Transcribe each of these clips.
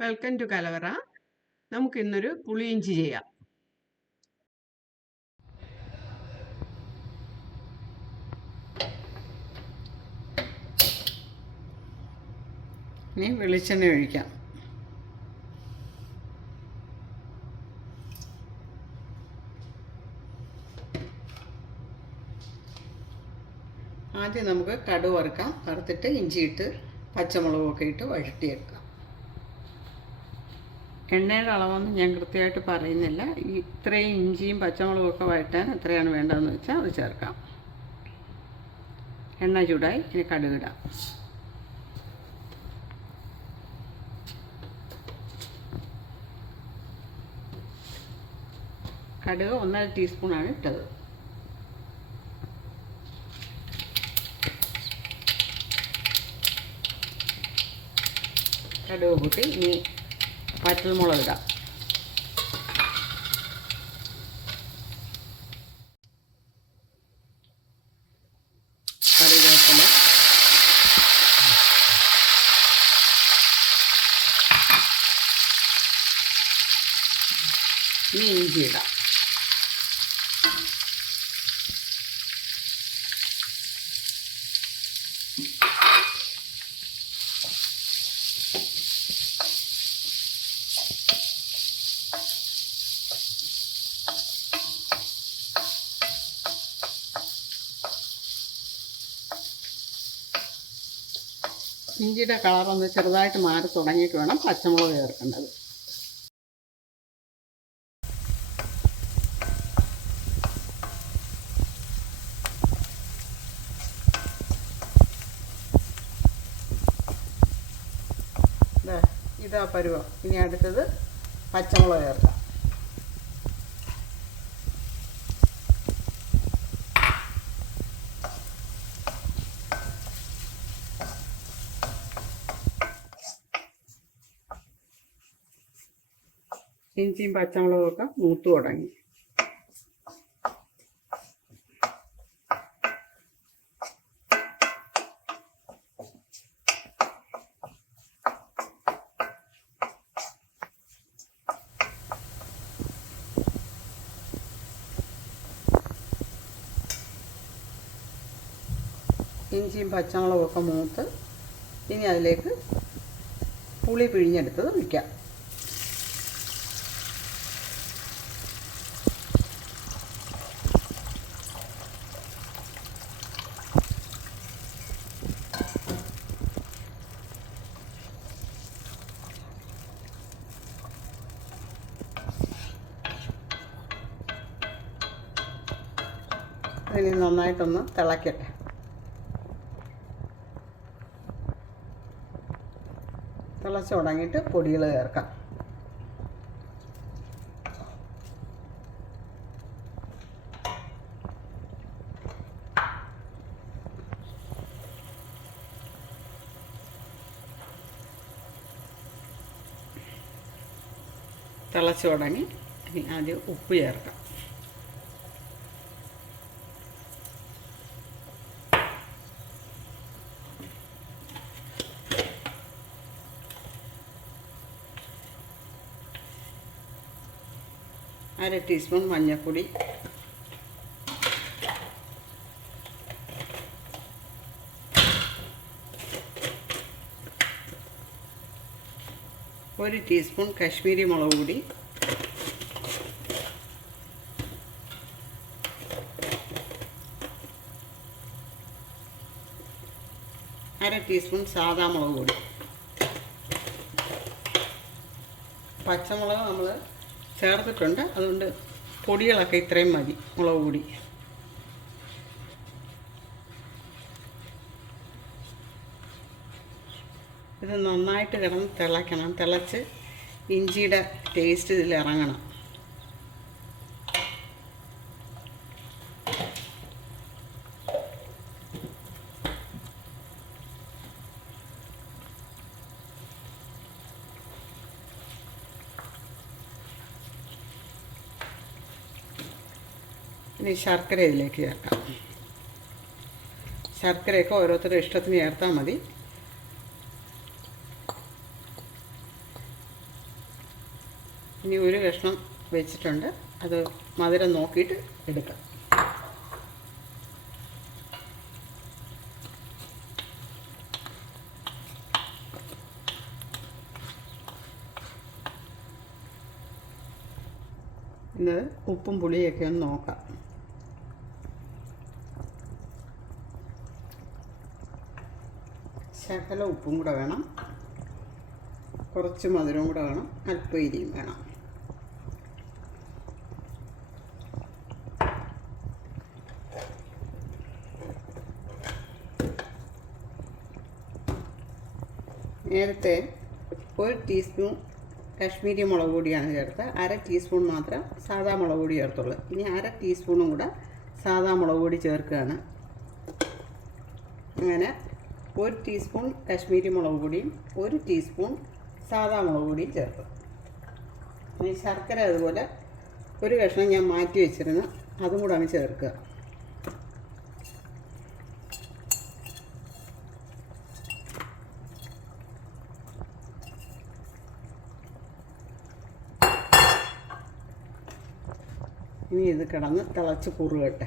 Welcome to കലവറ. നമുക്ക് ഇന്നൊരു പുളിയിഞ്ചി ചെയ്യാം. ഇനി വെളിച്ചെണ്ണ ഒഴിക്കാം. ആദ്യം നമുക്ക് കടുക് വറുക്കാം. വറുത്തിട്ട് ഇഞ്ചിയിട്ട് പച്ചമുളകൊക്കെ ഇട്ട് വഴറ്റിയെടുക്കാം. എണ്ണയുടെ അളവൊന്നും ഞാൻ കൃത്യമായിട്ട് പറയുന്നില്ല. ഇത്രയും ഇഞ്ചിയും പച്ചമുളകൊക്കെ വഴറ്റാൻ എത്രയാണ് വേണ്ടതെന്ന് വെച്ചാൽ അത് ചേർക്കാം. എണ്ണ ചൂടായി ഇനി കടുകിടാം. കടുക് 1.5 ടീസ്പൂണാണ് ഇട്ടത്. കടുക് കൂട്ടി ഇനി വറ്റൽമുളക് ഇടാം. കറിവേപ്പില, ഇനി ഇഞ്ചി ഇടാം. ഇഞ്ചിയുടെ കളറൊന്ന് ചെറുതായിട്ട് മാറി തുടങ്ങിയിട്ട് വേണം പച്ചമുളക് ചേർക്കേണ്ടത്. ഇതാ പരുവം. ഇനി അടുത്തത് പച്ചമുളക് ചേർക്കാം. ഇഞ്ചിയും പച്ചമുളകൊക്കെ മൂത്ത് തുടങ്ങി. ഇഞ്ചിയും പച്ചമുളകൊക്കെ മൂത്ത് ഇനി അതിലേക്ക് പുളി പിഴിഞ്ഞെടുത്തത് ഒഴിക്കാം. ഇതിന് നന്നായിട്ടൊന്ന് തിളയ്ക്കട്ടെ. തിളച്ച് തുടങ്ങിയിട്ട് പൊടികൾ ചേർക്കാം. തിളച്ച് തുടങ്ങി ഇനി ആദ്യം ഉപ്പ് ചേർക്കാം. അര ടീസ്പൂൺ മഞ്ഞൾപ്പൊടി, ഒരു ടീസ്പൂൺ കാശ്മീരി മുളക് പൊടി, അര ടീസ്പൂൺ സാദാ മുളക് പൊടി. പച്ചമുളക് നമ്മൾ ചേർത്തിട്ടുണ്ട്, അതുകൊണ്ട് പൊടികളൊക്കെ ഇത്രയും മതി. മുളക് പൊടി ഇത് നന്നായിട്ട് കിടന്ന് തിളയ്ക്കണം. തിളച്ച് ഇഞ്ചിയുടെ ടേസ്റ്റ് ഇതിൽ ഇറങ്ങണം. ഇനി ശർക്കര ഇതിലേക്ക് ചേർക്കാം. ശർക്കരയൊക്കെ ഓരോരുത്തരുടെ ഇഷ്ടത്തിന് ചേർത്താൽ മതി. ഇനി ഒരു കഷ്ണം വെച്ചിട്ടുണ്ട്, അത് മധുരം നോക്കിയിട്ട് എടുക്കാം. ഇത് ഉപ്പും പുളിയൊക്കെ ഒന്ന് നോക്കാം. ശകല ഉപ്പും കൂടെ വേണം, കുറച്ച് മധുരവും കൂടെ വേണം, അല്പം എരിയും വേണം. നേരത്തെ 1 ടീസ്പൂൺ കാശ്മീരി മുളക് പൊടിയാണ് ചേർത്ത്, 1/2 ടീസ്പൂൺ മാത്രം സാദാ മുളക് പൊടി ചേർത്തുള്ളൂ. ഇനി 1/2 ടീസ്പൂണും കൂടെ സാദാ മുളക് പൊടി ചേർക്കുകയാണ്. അങ്ങനെ 1 ടീസ്പൂൺ കാശ്മീരി മുളക് പൊടിയും 1 ടീസ്പൂൺ സാദാ മുളക് പൊടിയും ചേർക്കും. ഇനി ശർക്കര അതുപോലെ ഒരു കഷ്ണം ഞാൻ മാറ്റി വെച്ചിരുന്നു, അതും കൂടെ അങ്ങ് ചേർക്കുക. ഇനി ഇത് കിടന്ന് തിളച്ച് കുറുകട്ടെ.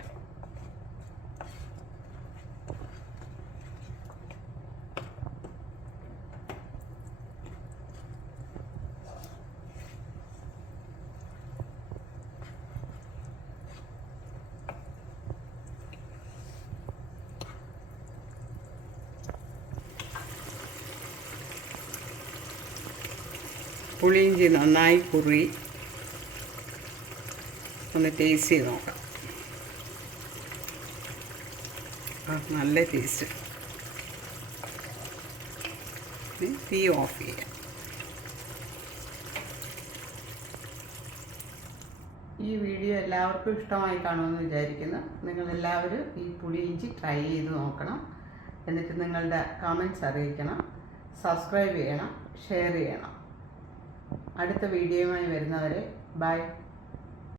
പുളിയിഞ്ചി നന്നായി കുറുകി, ഒന്ന് ടേസ്റ്റ് ചെയ്ത് നോക്കാം. നല്ല ടേസ്റ്റ്. തീ ഓഫ് ചെയ്യാം. ഈ വീഡിയോ എല്ലാവർക്കും ഇഷ്ടമായി കാണുമെന്ന് വിചാരിക്കുന്നു. നിങ്ങളെല്ലാവരും ഈ പുളിയിഞ്ചി ട്രൈ ചെയ്ത് നോക്കണം. എന്നിട്ട് നിങ്ങളുടെ കമൻറ്റ്സ് അറിയിക്കണം. സബ്സ്ക്രൈബ് ചെയ്യണം, ഷെയർ ചെയ്യണം. അടുത്ത വീഡിയോയുമായി വരുന്നവരെ ബൈ.